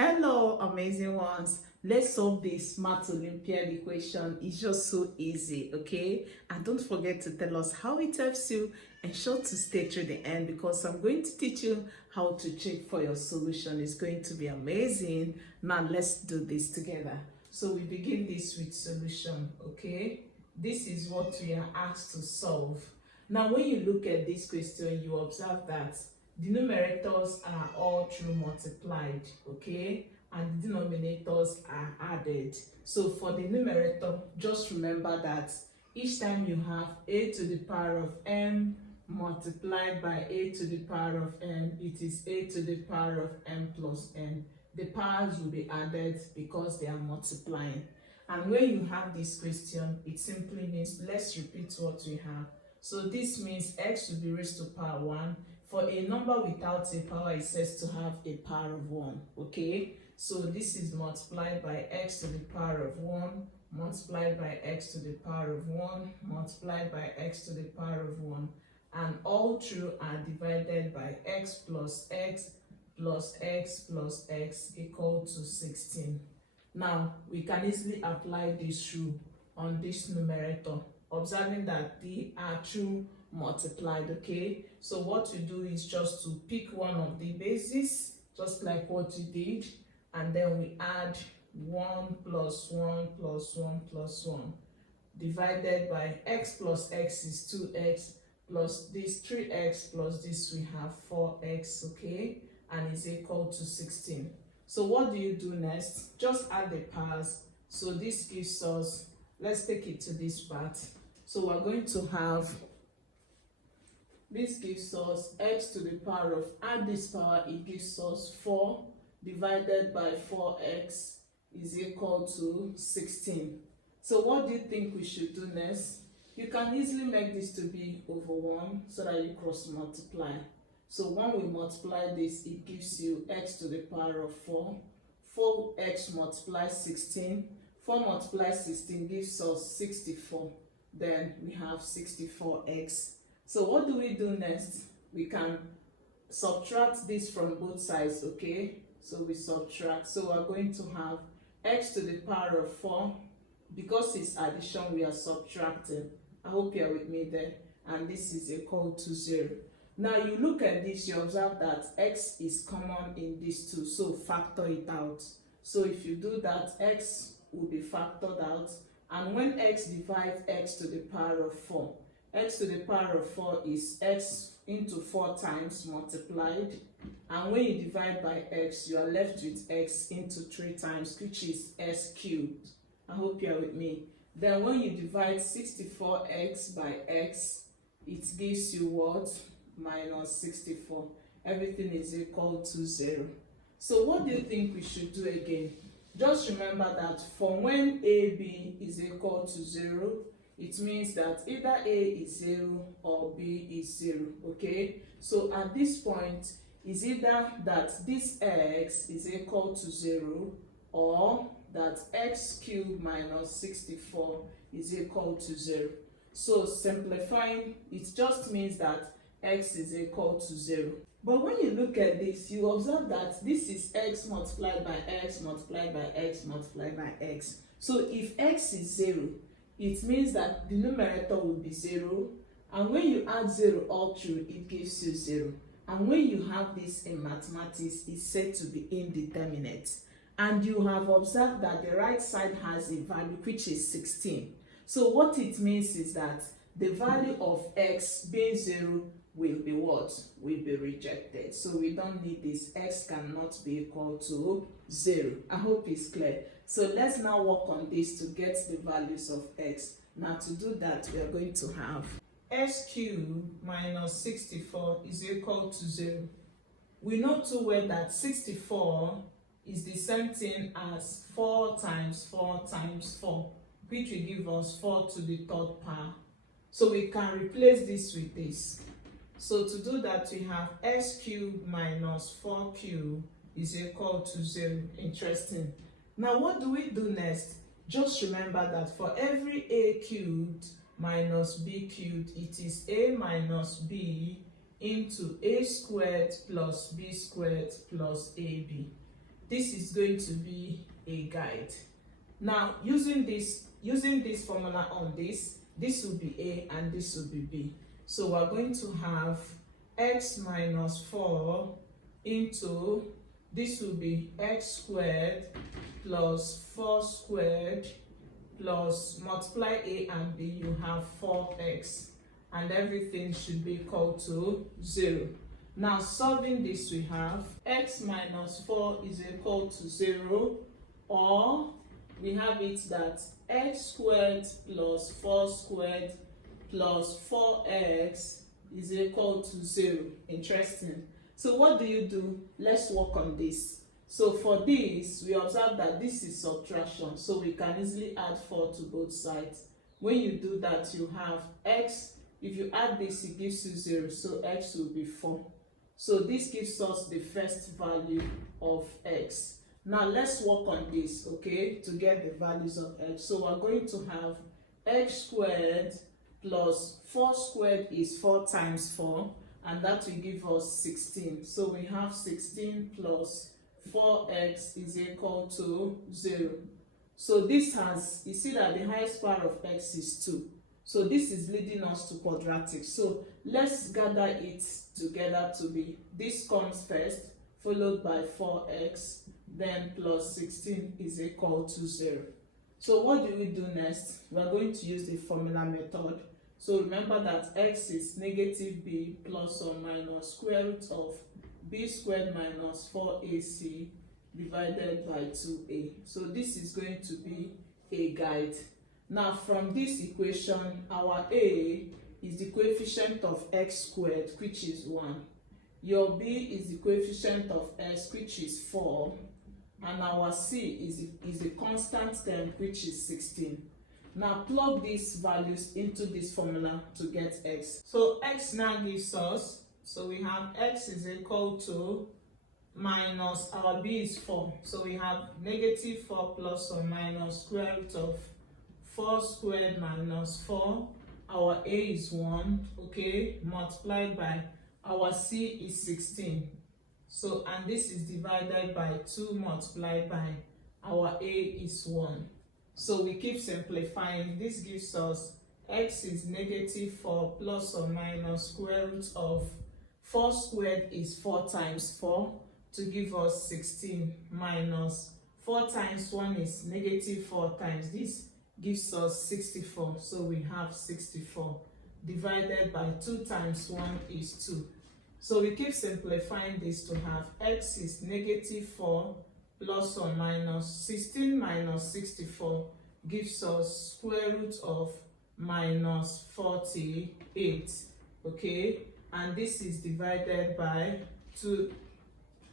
Hello, amazing ones. Let's solve this math Olympiad equation. It's just so easy, okay? And don't forget to tell us how it helps you. Ensure to stay through the end because I'm going to teach you how to check for your solution. It's going to be amazing. Now let's do this together. So we begin this with solution, okay? This is what we are asked to solve. Now when you look at this question, you observe that the numerators are all through multiplied, okay? And the denominators are added. So for the numerator, just remember that each time you have a to the power of m multiplied by a to the power of m, it is a to the power of m plus n. The powers will be added because they are multiplying. And when you have this question, it simply means let's repeat what we have. So this means x will be raised to power 1. For a number without a power, it says to have a power of 1, okay? So this is multiplied by x to the power of 1, multiplied by x to the power of 1, multiplied by x to the power of 1, and all through are divided by x plus x plus x plus x equal to 16. Now, we can easily apply this rule on this numerator, observing that they are true multiplied, okay? So what we do is just to pick one of the bases, just like what you did, and then we add 1 plus 1 plus 1 plus 1 divided by x plus x is 2x plus this 3x plus this we have 4x, okay, and is equal to 16. So what do you do next? Just add the powers. So this gives us, let's take it to this part. So we're going to have, this gives us x to the power of, add this power, it gives us 4 divided by 4x is equal to 16. So what do you think we should do next? You can easily make this to be over 1 so that you cross multiply. So when we multiply this, it gives you x to the power of 4. 4x multiplies 16. 4 multiplies 16 gives us 64. Then we have 64x. So what do we do next? We can subtract this from both sides, okay? So we subtract. So we're going to have x to the power of 4. Because it's addition, we are subtracting. I hope you're with me there. And this is equal to 0. Now you look at this, you observe that x is common in these two. So factor it out. So if you do that, x will be factored out. And when x divides x to the power of 4, x to the power of 4 is x into 4 times multiplied, and when you divide by x, you are left with x into 3 times, which is s cubed. I hope you are with me. Then when you divide 64x by x, it gives you what? Minus 64. Everything is equal to 0. So what do you think we should do again? Just remember that from when AB is equal to 0, it means that either A is 0 or B is 0, okay? So at this point, is either that this x is equal to 0 or that x cubed minus 64 is equal to 0. So simplifying, it just means that x is equal to 0. But when you look at this, you observe that this is x multiplied by x multiplied by x multiplied by x. So if x is 0, it means that the numerator will be 0, and when you add 0 all through, it gives you 0. And when you have this in mathematics, it's said to be indeterminate. And you have observed that the right side has a value which is 16. So what it means is that the value of x being 0 will be what? Will be rejected. So we don't need this. X cannot be equal to 0. I hope it's clear. So let's now work on this to get the values of x. Now to do that, we are going to have x cubed minus 64 is equal to 0. We know too well that 64 is the same thing as 4 times 4 times 4, which will give us 4 to the third power. So we can replace this with this. So to do that, we have x cubed minus 4 cubed is equal to 0. Interesting. Now what do we do next? Just remember that for every a cubed minus b cubed, it is a minus b into a squared plus b squared plus ab. this is going to be a guide. Now, using this formula on this will be A and this will be B. So we're going to have x minus 4 into, this will be x squared plus 4 squared plus multiply A and B, you have 4x, and everything should be equal to 0. Now solving this, we have x minus 4 is equal to 0, or we have it that x squared plus 4 squared plus 4x is equal to 0. Interesting. So what do? Let's work on this. So for this, we observe that this is subtraction, so we can easily add 4 to both sides. When you do that, you have x, if you add this, it gives you 0, so x will be 4. So this gives us the first value of x. Now let's work on this, okay, to get the values of x. So we're going to have x squared plus 4 squared is 4 times 4, and that will give us 16. So we have 16 plus 4x is equal to 0. So this has, you see that the highest power of x is 2. So this is leading us to quadratic. So let's gather it together to be, this comes first, followed by 4x, then plus 16 is equal to 0. So what do we do next? We are going to use the formula method. So remember that x is negative b plus or minus square root of b squared minus 4ac divided by 2a. So this is going to be a guide. Now from this equation, our a is the coefficient of x squared, which is 1. Your b is the coefficient of x, which is 4. And our c is a constant term, which is 16. Now plug these values into this formula to get x. So x now gives us, so we have x is equal to minus, our b is 4. So we have negative 4 plus or minus square root of 4 squared minus 4. Our a is 1, okay, multiplied by our c is 16. So, and this is divided by 2 multiplied by our a is 1. So we keep simplifying. This gives us x is negative 4 plus or minus square root of 4 squared is 4 times 4 to give us 16 minus 4 times 1 is negative 4 times this gives us 64. So we have 64 divided by 2 times 1 is 2. So we keep simplifying this to have x is negative 4 plus or minus 16 minus 64 gives us square root of minus 48, okay, and this is divided by 2.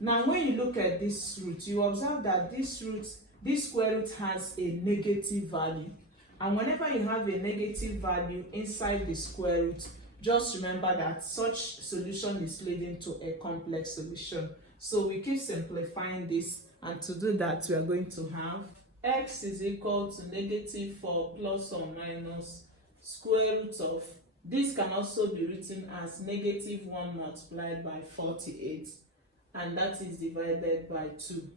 Now when you look at this root, you observe that this square root has a negative value, and whenever you have a negative value inside the square root, just remember that such solution is leading to a complex solution. So we keep simplifying this, and to do that we are going to have x is equal to negative 4 plus or minus square root of, this can also be written as negative 1 multiplied by 48, and that is divided by 2.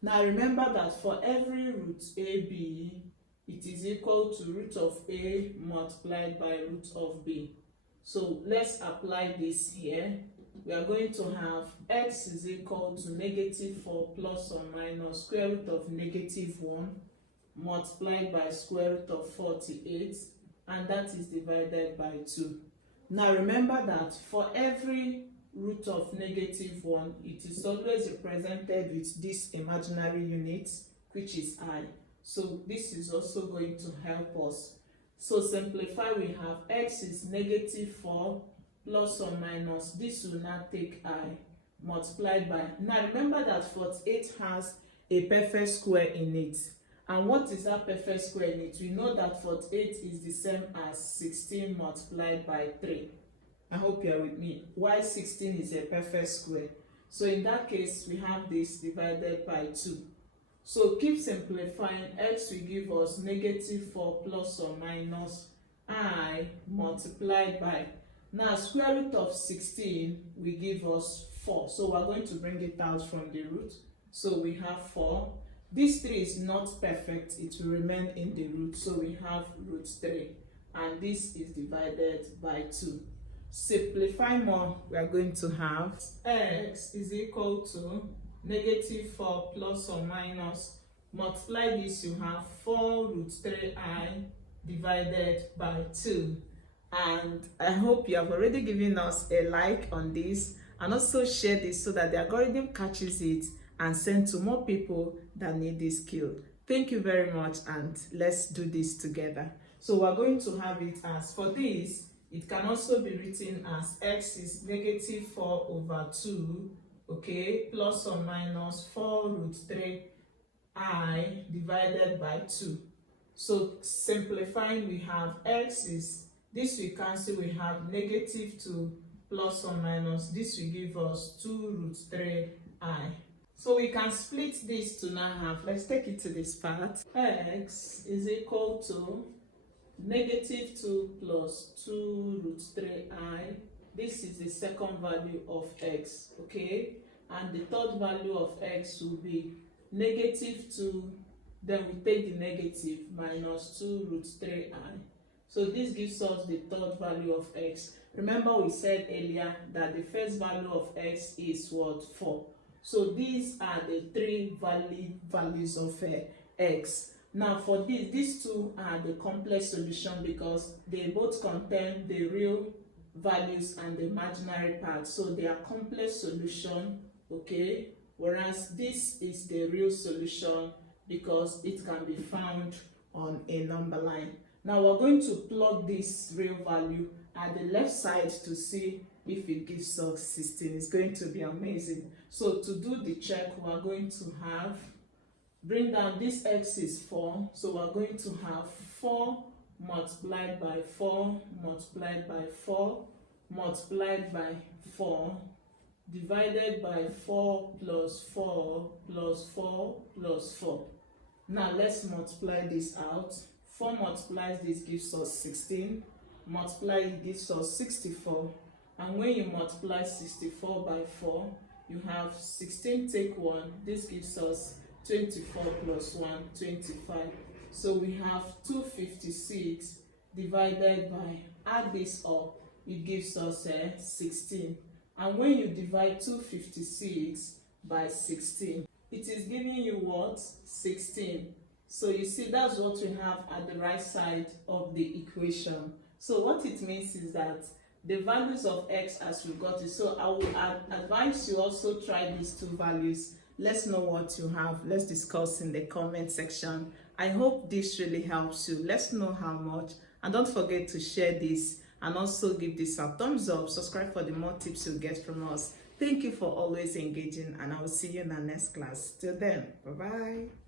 Now remember that for every root ab, it is equal to root of a multiplied by root of b. So let's apply this here. We are going to have x is equal to negative 4 plus or minus square root of negative 1 multiplied by square root of 48, and that is divided by 2. Now remember that for every root of negative 1, it is always represented with this imaginary unit, which is I. So this is also going to help us. So simplify, we have x is negative 4 plus or minus, this will now take I, multiplied by, now remember that 48 has a perfect square in it. And what is that perfect square in it? We know that 48 is the same as 16 multiplied by 3. I hope you are with me. Why 16 is a perfect square? So in that case, we have this divided by 2. So keep simplifying, x will give us negative 4 plus or minus I multiplied by, now square root of 16 will give us 4. So we're going to bring it out from the root. So we have 4. This 3 is not perfect, it will remain in the root, so we have root 3, and this is divided by 2. Simplify more, we are going to have x is equal to negative 4 plus or minus, multiply this, you have 4 root 3i divided by 2. And I hope you have already given us a like on this, and also share this so that the algorithm catches it and send to more people that need this skill. Thank you very much, and let's do this together. So we're going to have it as, for this, it can also be written as x is negative 4 over 2, okay, plus or minus 4 root 3i divided by 2. So simplifying, we have x is, this we cancel, we have negative 2 plus or minus, this will give us 2 root 3i. So we can split this to now half. Let's take it to this part. X is equal to negative 2 plus 2 root 3i. This is the second value of x, okay? And the third value of x will be negative 2, then we take the negative, minus 2 root 3i. So this gives us the third value of x. Remember we said earlier that the first value of x is what? 4. So these are the 3 valid values of x. Now for this, these two are the complex solution because they both contain the real values and the imaginary part. So they are complex solution, okay? Whereas this is the real solution because it can be found on a number line. Now we're going to plug this real value at the left side to see if it gives us 16. It's going to be amazing. So to do the check, we're going to have, bring down this x is 4, so we're going to have 4 multiplied by 4 multiplied by 4 multiplied by 4 divided by 4 plus 4 plus 4 plus 4. Now let's multiply this out. 4 multiplies this gives us 16, multiply it gives us 64, and when you multiply 64 by 4, you have 16 take 1, this gives us 24 plus 1, 25. So we have 256 divided by, add this up, it gives us 16. And when you divide 256 by 16, it is giving you what? 16. So you see, that's what we have at the right side of the equation. So what it means is that the values of x as we got it. So I will advise you also try these two values. Let's know what you have. Let's discuss in the comment section. I hope this really helps you. Let's know how much. And don't forget to share this and also give this a thumbs up. Subscribe for the more tips you'll get from us. Thank you for always engaging, and I will see you in the next class. Till then, bye-bye.